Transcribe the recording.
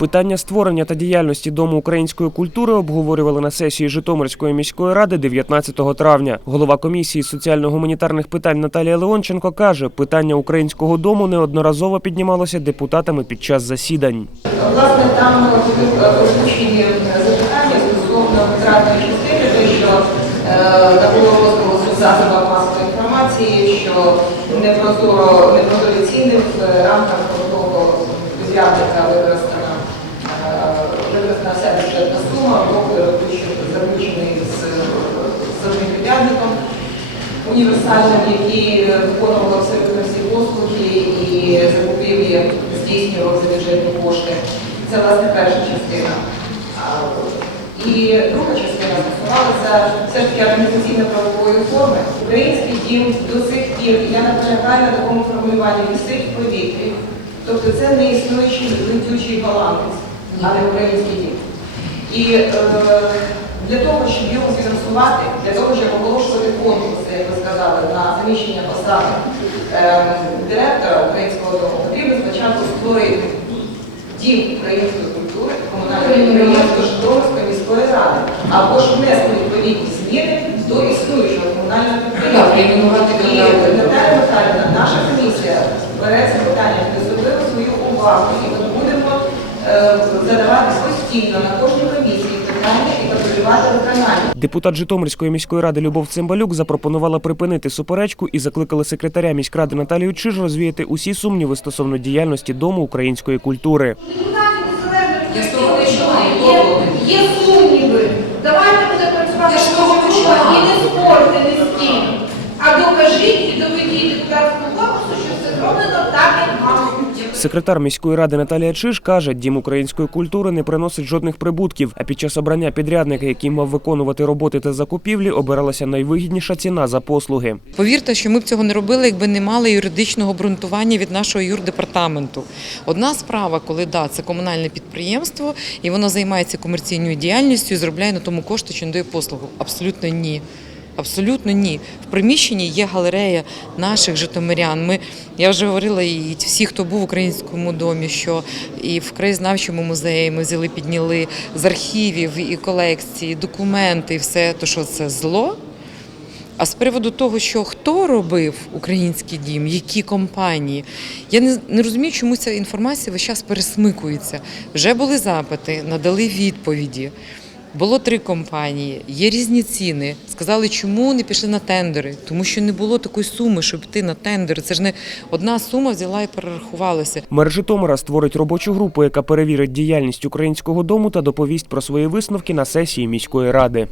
Питання створення та діяльності Дому української культури обговорювали на сесії Житомирської міської ради 19 травня. Голова комісії соціально-гуманітарних питань Наталія Леонченко каже, питання українського дому неодноразово піднімалося депутатами під час засідань. Власне, там були озвучені запитання стосовно витратної частини, те, що е, набуло розголосу в засобах масової інформації, що непрозоро, непрозорі ціни в рамках того заключений з, одним підрядником універсальним, який виконував абсолютно всі послуги і закупівлі здійснював за бюджетні кошти. Це власне перша частина. І друга частина стосувалася все ж таки організаційно-правової форми. Український дім до сих пір, я наполягаю на такому формулюванні, висить в повітрі. Тобто це не існуючий летючий баланс, а не український дім. І е, для того, щоб його фінансувати, для того, щоб оголошувати конкурси, як ви сказали, на заміщення посади е, директора українського дому, потрібно спочатку створити дім української культури, комунальне підприємство Житомирської міської ради, або ж внести відповідні зміни до існуючого комунального підприємства. І Наталя Михайлівна, наша комісія бере це питання під особливу свою увагу, і ми будемо е, задавати постійно на кожній комісії питання і контролювати виконання. Депутат Житомирської міської ради Любов Цимбалюк запропонувала припинити суперечку і закликала секретаря міськради Наталію Чиж розвіяти усі сумніви стосовно діяльності Дому української культури. Є, сумніви. Давайте буде працювати і не спорте ні з ким. А докажіть і доведіть Секретар міської ради Наталія Чиж каже, дім української культури не приносить жодних прибутків. А під час обрання підрядника, який мав виконувати роботи та закупівлі, обиралася найвигідніша ціна за послуги. Повірте, що ми б цього не робили, якби не мали юридичного обґрунтування від нашого юрдепартаменту. Одна справа, коли да, це комунальне підприємство, і воно займається комерційною діяльністю і заробляє на тому кошти, що надає послугу. Абсолютно ні. Абсолютно ні. В приміщенні є галерея наших житомирян. Ми, я вже говорила, і всі, хто був в українському домі, що і в краєзнавчому музеї ми взяли, підняли з архівів і колекції, документи, і все, то що це зло. А з приводу того, що хто робив український дім, які компанії, я не, не розумію, чому ця інформація весь час пересмикується. Вже були запити, надали відповіді. Було три компанії, є різні ціни. Сказали, чому не пішли на тендери, тому що не було такої суми, щоб йти на тендери. Це ж не одна сума взяла і перерахувалася. Мер Житомира створить робочу групу, яка перевірить діяльність українського дому та доповість про свої висновки на сесії міської ради.